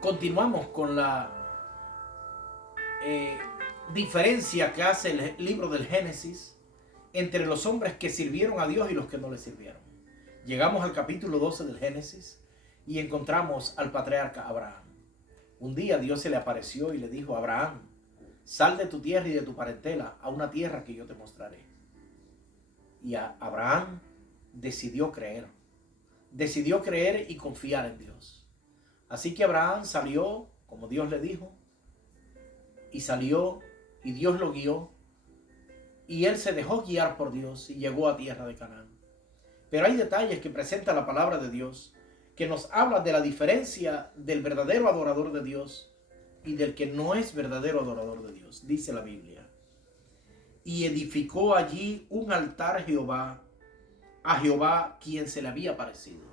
Continuamos con la diferencia que hace el libro del Génesis entre los hombres que sirvieron a Dios y los que no le sirvieron. Llegamos al capítulo 12 del Génesis y encontramos al patriarca Abraham. Un día Dios se le apareció y le dijo: Abraham, sal de tu tierra y de tu parentela a una tierra que yo te mostraré. Y Abraham decidió creer y confiar en Dios. Así que Abraham salió como Dios le dijo, y salió y Dios lo guió, y él se dejó guiar por Dios y llegó a tierra de Canaán. Pero hay detalles que presenta la palabra de Dios que nos habla de la diferencia del verdadero adorador de Dios y del que no es verdadero adorador de Dios. Dice la Biblia: y edificó allí un altar a Jehová quien se le había aparecido.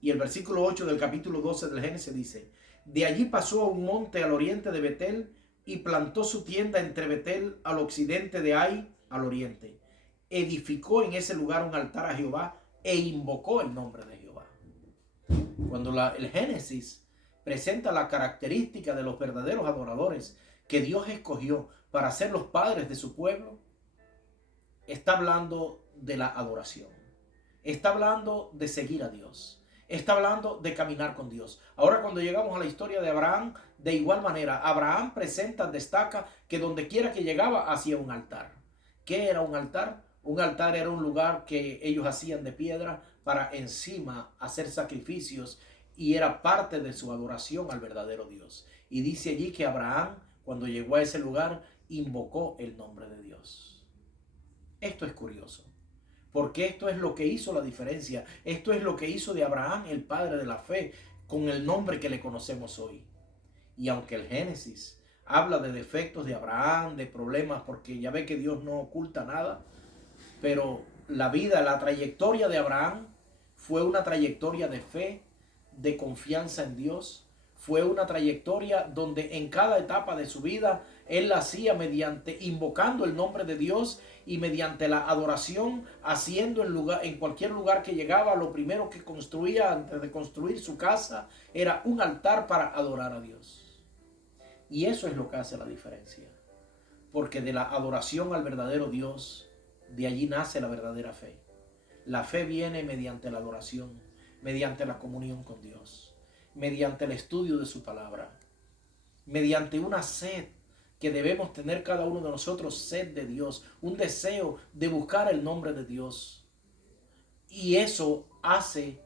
Y el versículo 8 del capítulo 12 del Génesis dice: de allí pasó a un monte al oriente de Betel y plantó su tienda entre Betel al occidente de Ai al oriente. Edificó en ese lugar un altar a Jehová e invocó el nombre de Jehová. Cuando el Génesis presenta la característica de los verdaderos adoradores que Dios escogió para ser los padres de su pueblo, está hablando de la adoración. Está hablando de seguir a Dios. Está hablando de caminar con Dios. Ahora, cuando llegamos a la historia de Abraham, de igual manera, Abraham destaca que donde quiera que llegaba hacía un altar. ¿Qué era un altar? Un altar era un lugar que ellos hacían de piedra para encima hacer sacrificios, y era parte de su adoración al verdadero Dios. Y dice allí que Abraham, cuando llegó a ese lugar, invocó el nombre de Dios. Esto es curioso, porque esto es lo que hizo la diferencia. Esto es lo que hizo de Abraham el padre de la fe, con el nombre que le conocemos hoy. Y aunque el Génesis habla de defectos de Abraham, de problemas, porque ya ve que Dios no oculta nada, pero la trayectoria de Abraham fue una trayectoria de fe, de confianza en Dios. Fue una trayectoria donde en cada etapa de su vida él la hacía invocando el nombre de Dios y mediante la adoración, haciendo en cualquier lugar que llegaba, lo primero que construía antes de construir su casa era un altar para adorar a Dios. Y eso es lo que hace la diferencia, porque de la adoración al verdadero Dios, de allí nace la verdadera fe. La fe viene mediante la adoración, mediante la comunión con Dios, mediante el estudio de su palabra, mediante una sed que debemos tener cada uno de nosotros, sed de Dios, un deseo de buscar el nombre de Dios. Y eso hace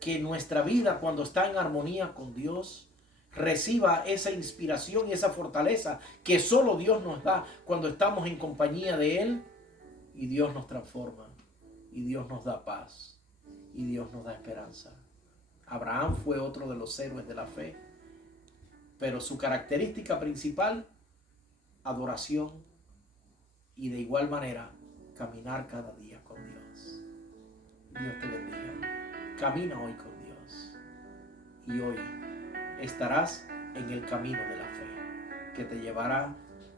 que nuestra vida, cuando está en armonía con Dios, reciba esa inspiración y esa fortaleza que solo Dios nos da cuando estamos en compañía de Él, y Dios nos transforma, y Dios nos da paz, y Dios nos da esperanza. Abraham fue otro de los héroes de la fe, pero su característica principal, adoración, y de igual manera caminar cada día con Dios. Dios te bendiga. Camina hoy con Dios, y hoy estarás en el camino de la fe que te llevará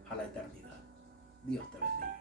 a la eternidad. Dios te bendiga.